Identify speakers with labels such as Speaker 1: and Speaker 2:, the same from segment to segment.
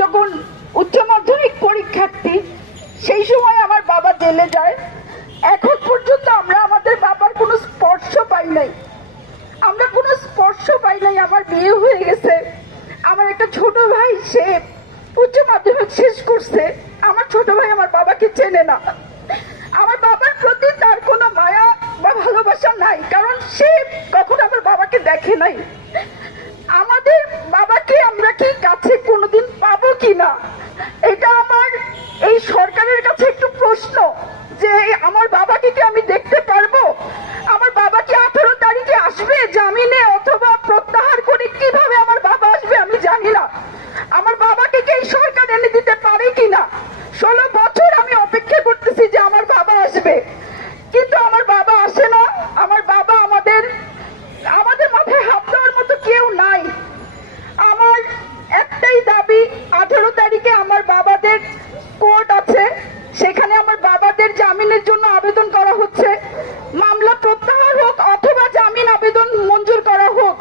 Speaker 1: যখন উচ্চ মাধ্যমিক পরীক্ষার্থী, সেই সময় আমার বাবা জেলে যায়। এখন পর্যন্ত আমরা আমাদের বাবার কোনো স্পর্শ পাই নাই। আমরা কোনো স্পর্শ পাই নাই। আমার বিয়ে হয়ে গেছে। আমার একটা ছোট ভাই, সে উচ্চ মাধ্যমিক শেষ করছে। আমার ছোট ভাই আমার বাবাকে চেনে না। আমার বাবার প্রতি তার কোনো মায়া বা ভালোবাসা নাই, কারণ সে কখনো আমার বাবাকে দেখে নাই। আমাদের বাবাকে আমরা কি কাছে কোনোদিন পাবো কি না এটা আমার এই সরকারের কাছে একটু প্রশ্ন যে আমার বাবাকে কি আমি দেখতে পারব আমার বাবা কি আঠারো তারিখে আসবে জামিনে অথবা প্রত্যাহার করে কীভাবে আমার বাবা আসবে আমি জানি না আমার বাবাকে কি এই সরকার এনে দিতে পারে কিনা ষোলো বছর আমি অপেক্ষা করতেছি যে আমার বাবা আসবে কিন্তু আমার বাবা আসে না আমার বাবা আমাদের আমাদের মাথায় হাত দেওয়ার মতো কেউ নাই আমার একটাই দাবি আঠারো তারিখে আমার বাবাদের কোর্ট আছে। সেখানে আমার বাবাদের জামিনের জন্য আবেদন করা হচ্ছে। মামলা প্রত্যাহার হোক অথবা জামিন আবেদন মঞ্জুর করা হোক।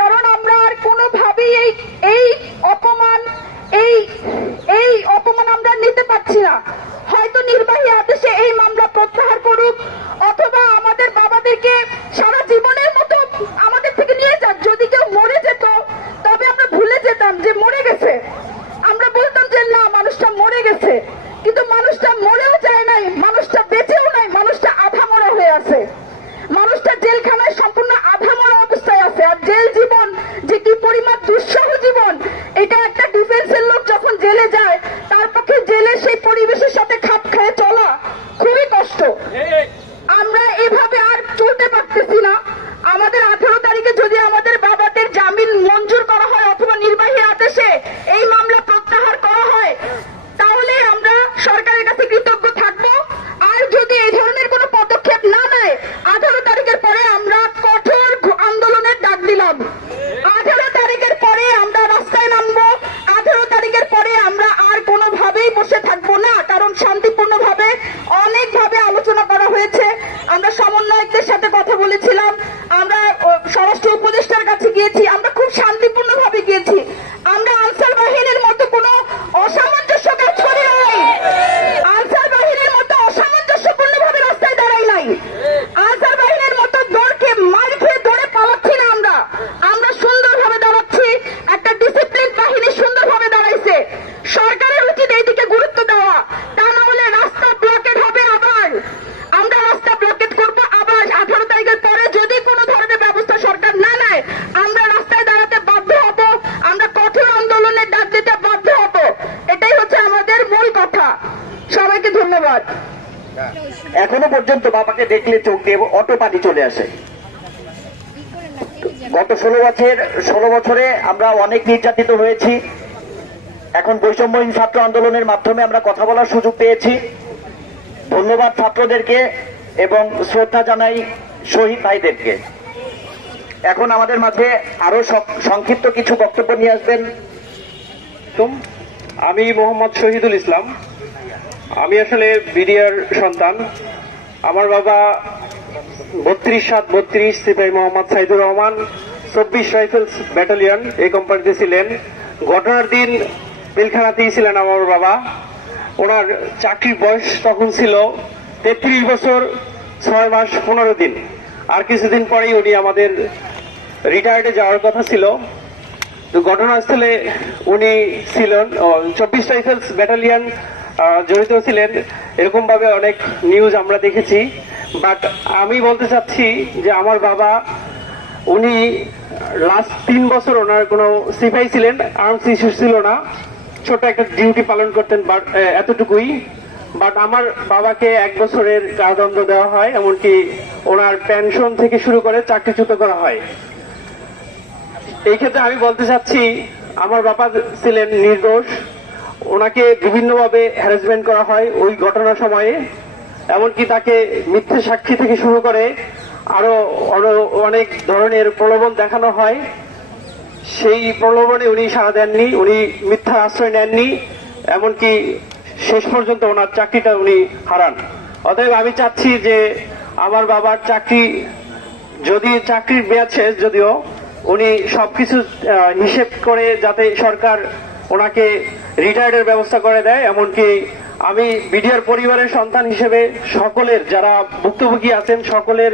Speaker 1: কারণ আমরা আর কোনোভাবেই এই এই অপমান এই এই অপমান আমরা নিতে পারছি না হয়তো নির্বাহী আদেশে এই মামলা প্রত্যাহার করুক অথবা আমাদের বাবাদেরকে সারা জীবনের মতো আমাদের থেকে নিয়ে যাক যদি কেউ মরে যেত তবে আমরা ভুলে যেতাম যে মরে গেছে আমরা বলতাম যে না মানুষটা গেছে কিন্তু মানুষটা মরেও যায় নাই, মানুষটা বেঁচেও নাই, মানুষটা আধা মরা হয়ে আছে। মানুষটা জেলখানায় সম্পূর্ণ আধা মরা অবস্থায় আছে। আর জেল জীবন যে কি পরিমাণ দুঃসহ জীবন, এটা একটা ডিফেন্সের লোক যখন জেলে যায় তার পক্ষে জেলে সেই পরিবেশের সাথে খাপ খায় চলা খুবই কষ্ট আমরা এভাবে আর চলতে পারতেছি না আমাদের আঠারো তারিখে যদি আমাদের বাবাদের জামিন মঞ্জুর করা হয় অথবা নির্বাহী আদেশে এই মামলা প্রত্যাহার করা হয় তাহলে আমরা সরকারের কাছে কৃতজ্ঞ থাকব আর যদি এই ধরনের কোনো পদক্ষেপ না নেয় আঠারো তারিখের পরে আমরা কঠোর ঘ- আন্দোলনের ডাক দিলাম আঠারো তারিখের পরে আমরা রাস্তায় নামবো আঠারো তারিখের পরে আমরা আর কোনোভাবেই বসে থাকব না কারণ শান্তিপূর্ণভাবে অনেকভাবে আলোচনা করা হয়েছে আমরা সমন্বয়কদের সাথে কথা বলেছিলাম আমরা ও, স্বরাষ্ট্র উপদেষ্টার কাছে গিয়েছি আমরা খুব শান্তিপূর্ণভাবে গিয়েছি আমরা আনসার বাহিনীর মতো কোনো অসামঞ্জস্য কাজ করি নাই আনসার বাহিনীর মতো অসামঞ্জস্যপূর্ণভাবে রাস্তায় দাঁড়াই নাই আনসার বাহিনীর মতো দৌড়কে মার খেয়ে দৌড়ে পালাচ্ছি না আমরা আমরা সুন্দরভাবে দাঁড়াচ্ছি একটা ডিসিপ্লিন বাহিনী সুন্দরভাবে দাঁড়াইছে সরকারের উচিত এইদিকে গুরুত্ব দেওয়া তা না হলে রাস্তা ব্লকেট হবে আবার আমরা রাস্তা ব্লকেট করব আবার আঠারো তারিখের পরে যদি কোনো ধরনের ব্যবস্থা সরকার না নেয় আমরা রাস্তায় দাঁড়াতে বাধ্য হব আমরা কঠোর আন্দোলনের ডাক দিতে বাধ্য হব এটাই হচ্ছে আমাদের মূল কথা
Speaker 2: এখনও পর্যন্ত বাবাকে দেখলে চোখ দিয়ে অটো পানি চলে আসে। গত ষোলো বছর ষোলো বছরে আমরা অনেক নির্যাতিত হয়েছি। এখন বৈষম্যহীন ছাত্র আন্দোলনের মাধ্যমে আমরা কথা বলার সুযোগ পেয়েছি। ধন্যবাদ ছাত্রদেরকে এবং শ্রদ্ধা জানাই শহীদ ভাইদেরকে। এখন আমাদের মাঝে আরও সংক্ষিপ্ত কিছু বক্তব্য নিয়ে আসবেন।
Speaker 3: আমি মোহাম্মদ শহীদুল ইসলাম। আমি আসলে বিডিআর সন্তান। আমার বাবা বত্রিশ সাত বত্রিশ সিপাহী মোহাম্মদ সাইদুর রহমান, চব্বিশ রাইফেলস ব্যাটালিয়ন এই কোম্পানিতে ছিলেন। ঘটনার দিন পিলখানাতেই ছিলেন আমার বাবা। ওনার চাকরির বয়স তখন ছিল তেত্রিশ বছর, ছয় মাস, পনেরো দিন। আর কিছুদিন পরেই উনি আমাদের রিটায়ার্ডে যাওয়ার কথা ছিল। তো ঘটনাস্থলে উনি ছিলেন চব্বিশ রাইফেলস ব্যাটালিয়ন জড়িত ছিলেন। এরকম ভাবে অনেক নিউজ আমরা দেখেছি। বাট আমি বলতে চাচ্ছি যে আমার বাবা, উনি লাস্ট তিন বছর ওনার কোনো সিপাহি ছিলেন আর্মস ইস্যু ছিল না। ছোট একটা ডিউটি পালন করতেন বাট এতটুকুই। বাট আমার বাবাকে এক বছরের কারাদণ্ড দেওয়া হয়, এমনকি ওনার পেনশন থেকে শুরু করে চাকরিচ্যুত করা হয়। এই ক্ষেত্রে আমি বলতে চাচ্ছি, আমার বাবা ছিলেন নির্দোষ। ওনাকে বিভিন্নভাবে হ্যারাসমেন্ট করা হয় ওই ঘটনার সময়ে, এমনকি তাকে মিথ্যে সাক্ষী থেকে শুরু করে আরও অন- অনেক ধরনের প্রলোভন দেখানো হয়। সেই প্রলোভনে উনি সাড়া দেননি, উনি মিথ্যা আশ্রয় নেননি, এমনকি শেষ পর্যন্ত ওনার চাকরিটা উনি হারান। অতএব আমি চাচ্ছি যে আমার বাবার চাকরি, যদি চাকরির মেয়াদ শেষ যদিও, উনি সবকিছু হিসেব করে যাতে সরকার ওনাকে রিটায়ার্ডের ব্যবস্থা করে দেয়, এমনকি আমি বিডিআর পরিবারের সন্তান হিসেবে সকলের, যারা ভুক্তভোগী আছেন, সকলের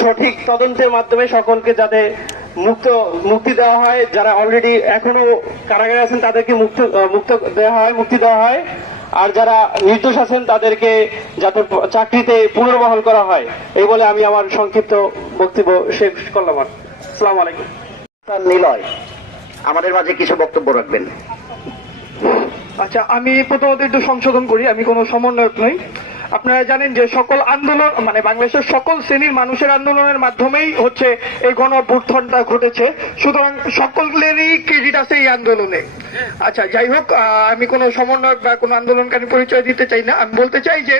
Speaker 3: সঠিক তদন্তের মাধ্যমে সকলকে যাতে মুক্ত, মুক্তি দেওয়া হয়, যারা অলরেডি এখনও কারাগারে আছেন, তাদেরকে মুক্ত মুক্ত দেওয়া হয়, মুক্তি দেওয়া হয়। আর যারা নির্দোষ আছেন, তাদেরকে যাতে চাকরিতে পুনর্বহাল করা হয়। এই বলে আমি আমার সংক্ষিপ্ত বক্তব্য শেষ করলাম আসসালামু আলাইকুম।
Speaker 2: নিলয়, আমাদের মাঝে কিছু বক্তব্য রাখবেন।
Speaker 4: আচ্ছা আমি প্রথমত একটু সংশোধন করি, আমি কোনো সমন্বয়ক নই। আপনারা জানেন যে সকল আন্দোলন মানে বাংলাদেশের সকল শ্রেণির মানুষের আন্দোলনের মাধ্যমেই হচ্ছে এই গণ অভ্যুত্থানটা ঘটেছে। সুতরাং সকলেরই ক্রেডিট আছে এই আন্দোলনে। আচ্ছা যাই হোক আমি কোনো সমন্বয়ক বা কোনো আন্দোলনকারী পরিচয় দিতে চাই না। আমি বলতে চাই যে,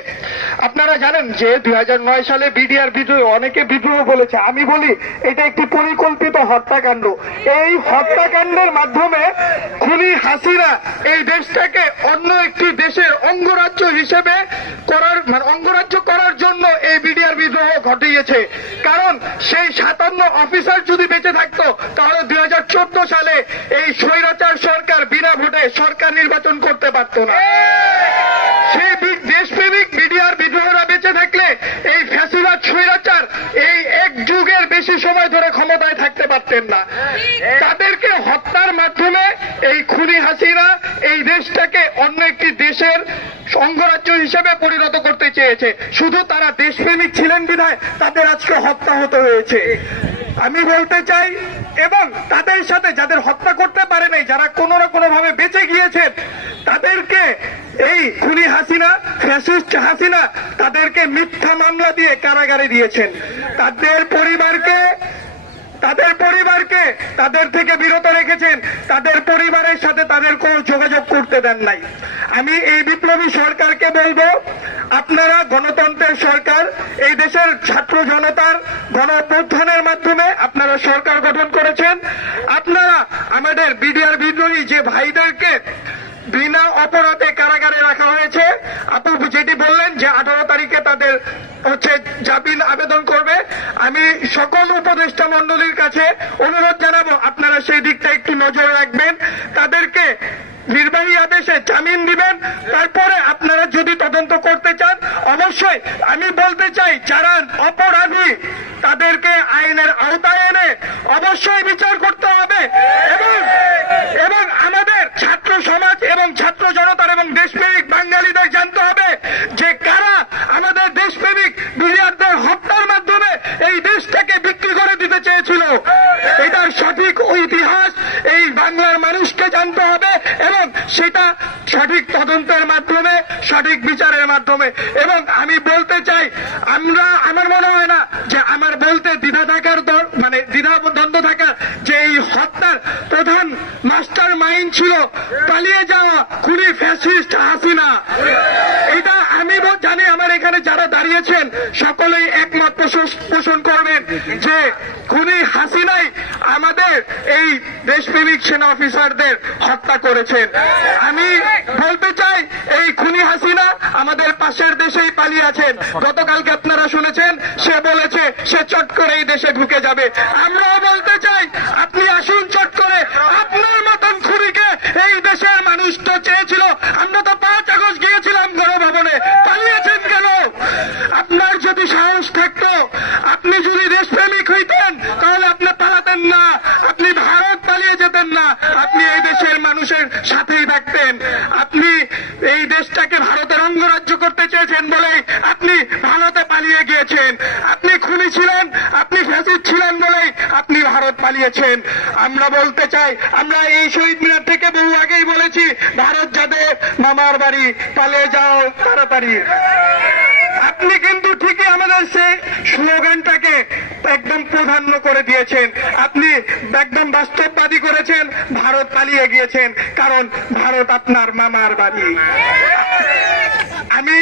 Speaker 4: আপনারা জানেন যে দুই হাজার নয় সালে বিডিআর বিদ্রোহ, অনেকে বিদ্রোহ বলেছে। আমি বলি, এটা একটি পরিকল্পিত হত্যাকাণ্ড। এই হত্যাকাণ্ডের মাধ্যমে খুনি হাসিনা এই দেশটাকে অন্য একটি দেশের অঙ্গরাজ্য হিসেবে করার মানে অঙ্গরাজ্য করার জন্য এই বিডিআর বিদ্রোহ ঘটিয়েছে। কারণ সেই সাতান্ন অফিসার যদি বেঁচে থাকতো তাহলে দুই হাজার চোদ্দ সালে এই স্বৈরাচার সরকার বিনা ভোটে সরকার নির্বাচন করতে পারতো না। সেই দেশপ্রেমিক বিডিআর বিদ্রোহরা বেঁচে থাকলে এই ফ্যাসিবাদ স্বৈরাচার এই এক যুগের বেশি সময় ধরে ক্ষমতায় থাকতে পারতেন না। তাদেরকে হত্যার মাধ্যমে এই খুনি হাসিনা এই দেশটাকে অন্য একটি দেশের অঙ্গরাজ্য হিসেবে পরিণত করতে চেয়েছে। শুধু তারা দেশপ্রেমিক ছিলেন বিধায় তাদের আজকে হত্যা হতে হয়েছে। আমি বলতে চাই, এবং তাদের সাথে যাদের হত্যা করতে পারে নাই, যারা কোনো না কোনো ভাবে বেঁচে গিয়েছেন, তাদেরকে এই খুনি হাসিনা, ফ্যাসিস্ট হাসিনা, তাদেরকে মিথ্যা মামলা দিয়ে কারাগারে দিয়েছেন। তাদের পরিবারকে তাদের পরিবারকে তাদের থেকে বিরত রেখেছেন। তাদের পরিবারের সাথে তাদের কোনো যোগাযোগ করতে দেন নাই। আমি এই বিপ্লবী সরকারকে বলব, আপনারা গণতন্ত্রের সরকার, এই দেশের ছাত্র জনতার গণ অভ্যুত্থানের মাধ্যমে আপনারা সরকার গঠন করেছেন। আপনারা আমাদের বিডিআর বিদ্রোহী যে ভাইদেরকে বিনা অপরাধে কারাগারে রাখা হয়েছে। আপু, যেটি বললেন যে আঠারো তারিখে তাদের, হচ্ছে, জামিন আবেদন করবে। আমি সকল উপদেষ্টা মন্ডলীর কাছে অনুরোধ জানাব, আপনারা সেই দিকটা একটু নজর রাখবেন। তাদেরকে নির্বাহী আদেশে জামিন দিবেন। তারপরে আপনারা যদি তদন্ত করতে চান, অবশ্যই আমি বলতে চাই, যারা অপরাধী, তাদেরকে আইনের আওতায় এনে অবশ্যই বিচার করতে হবে। এবং এবং আমাদের ছাত্র সমাজ এবং ছাত্র জনতার এবং দেশপ্রেমিক বাঙালিদের জানতে হবে যে কারা আমাদের দেশপ্রেমিক বিলিয়ারদের হত্যার মাধ্যমে এই দেশটাকে বিক্রি করে দিতে চেয়েছিল এটার সঠিক ইতিহাস এই বাংলার মানুষকে জানতে হবে এবং সেটা সঠিক তদন্তের মাধ্যমে সঠিক বিচারের মাধ্যমে। এবং আমি বলতে চাই, আমরা, আমার মনে হয় না যে আমার বলতে দ্বিধা থাকার মানে দ্বিধা দ্বন্দ্ব থাকার যে এই হত্যার প্রধান মাস্টার মাইন্ড ছিল, পালিয়ে যাওয়া খুনি ফ্যাসিস্ট হাসিনা। এটা আমি জানি আমার এখানে যারা দাঁড়িয়েছেন, সকলেই একমত পোষণ- করবেন যে খুনি হাসিনাই আমাদের এই দেশপ্রেমিক সেনা অফিসারদের হত্যা করেছেন। আমি বলতে চাই, এই খুনি হাসিনা আমাদের পাশের দেশেই পালিয়ে আছেন। গতকালকে আপনারা শুনেছেন, সে বলেছে, সে চট করে এই দেশে ঢুকে যাবে। আমরাও বলতে চাই, আপনি আসুন চট করে। আপনার মতন খুনিকে এই দেশের মানুষ তো চেয়েছিল। আমরা তো পাঁচ আগস্ট গিয়েছিলাম গণভবনে। পালিয়েছেন কেন? আপনার যদি সাহস থাকতো, আপনি যদি দেশপ্রেমিক হইতেন, তাহলে আপনি পালাতেন না। আপনি ভারত পালিয়ে যেতেন না। আপনি এই দেশের মানুষের সাথেই থাকতেন। আপনি এই দেশটাকে ভারতের অঙ্গরাজ্য করতে চেয়েছেন বলে আপনি ভারতে পালিয়ে গিয়েছেন। আপনি খুনি ছিলেন, আপনি ফ্যাসিড ছিলেন বলে আপনি ভারত পালিয়েছেন। আমরা বলতে চাই, আমরা এই শহীদ মিনার থেকে বহু আগেই বলেছি, ভারত যাদের মামার বাড়ি, পালিয়ে যাও তাড়াতাড়ি। আপনি কিন্তু ঠিকই আমাদের সেই স্লোগানটাকে একদম প্রাধান্য করে দিয়েছেন। আপনি একদম বাস্তববাদী করেছেন, ভারত পালিয়ে গিয়েছেন, কারণ ভারত আপনার মামার বাড়ি। আমি